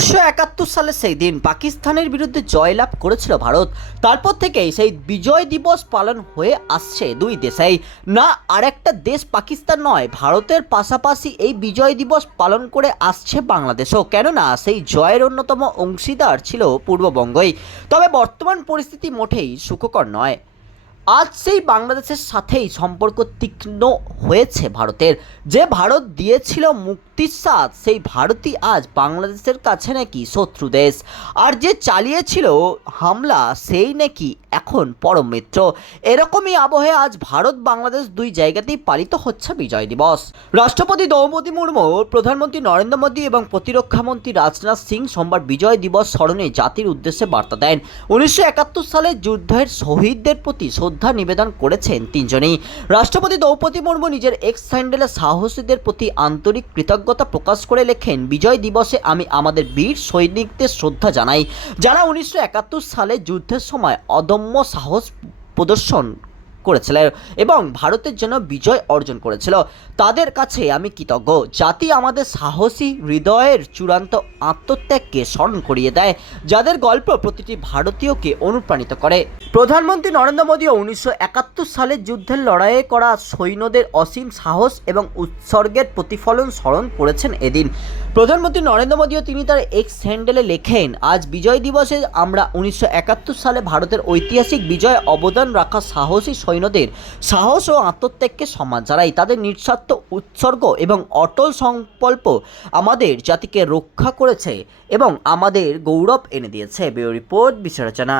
উনিশশো একাত্তর সালে সেই দিন পাকিস্তানের বিরুদ্ধে জয়লাভ করেছিল ভারত। তারপর থেকেই সেই বিজয় দিবস পালন হয়ে আসছে দুই দেশেই। না, আরেকটা দেশ পাকিস্তান নয়, ভারতের পাশাপাশি এই বিজয় দিবস পালন করে আসছে বাংলাদেশও। কেননা, সেই জয়ের অন্যতম অংশীদার ছিল পূর্ববঙ্গই। তবে বর্তমান পরিস্থিতি মোটেই সুখকর নয়। আজ সেই বাংলাদেশের সাথেই সম্পর্ক তীক্ষ্ণ হয়েছে ভারতের। যে ভারত দিয়েছিল মুক্তির স্বাদ, সেই ভারতই আজ বাংলাদেশের কাছে নাকি শত্রু দেশ। আর যে চালিয়েছিল হামলা, সেই নাকি এখন পরম মিত্র। এরকমই আবহে আজ ভারত বাংলাদেশ দুই জায়গাতেই পালিত হচ্ছে বিজয় দিবস। রাষ্ট্রপতি দ্রৌপদী মুর্মু, প্রধানমন্ত্রী নরেন্দ্র মোদী এবং প্রতিরক্ষামন্ত্রী রাজনাথ সিং সোমবার বিজয় দিবস স্মরণে জাতির উদ্দেশ্যে বার্তা দেন। উনিশশো একাত্তর সালে যুদ্ধের শহীদদের প্রতি শ্রদ্ধা নিবেদন করেছেন তিনজনেই। রাষ্ট্রপতি দ্রৌপদী মুর্মু নিজের এক্স হ্যান্ডেলে সাহসীদের প্রতি আন্তরিক কৃতজ্ঞতা প্রকাশ করে লেখেন, বিজয় দিবসে আমি আমাদের বীর সৈনিকদের শ্রদ্ধা জানাই। যারা উনিশশো একাত্তর সালে যুদ্ধের সময় অদম্য সাহস প্রদর্শন করেছিল এবং ভারতের জন্য বিজয় অর্জন করেছিল। তাদের কাছে আমি কৃতজ্ঞ। জাতি আমাদের সাহসী, হৃদয়ের চূড়ান্ত আত্মত্যাগকে স্মরণ করিয়ে দেয়, যাদের গল্প প্রতিটি ভারতীয়কে অনুপ্রাণিত করে। প্রধানমন্ত্রী নরেন্দ্র মোদীও উনিশশো একাত্তর সালের যুদ্ধের লড়াইয়ে করা সৈন্যদের অসীম সাহস এবং উৎসর্গের প্রতিফলন স্মরণ করেছেন এদিন। প্রধানমন্ত্রী নরেন্দ্র মোদীও তিনি তার এক্স হ্যান্ডেলে লেখেন, আজ বিজয় দিবসে আমরা উনিশশো একাত্তর সালে ভারতের ঐতিহাসিক বিজয়ে অবদান রাখা সাহসী সৈন্যদের সাহস ও আত্মত্যাগকে সম্মান জানাই। তাদের নিঃস্বার্থ উৎসর্গ এবং অটল সংকল্প আমাদের জাতিকে রক্ষা করেছে এবং আমাদের গৌরব এনে দিয়েছে। Bureau report বিশ্লেষণা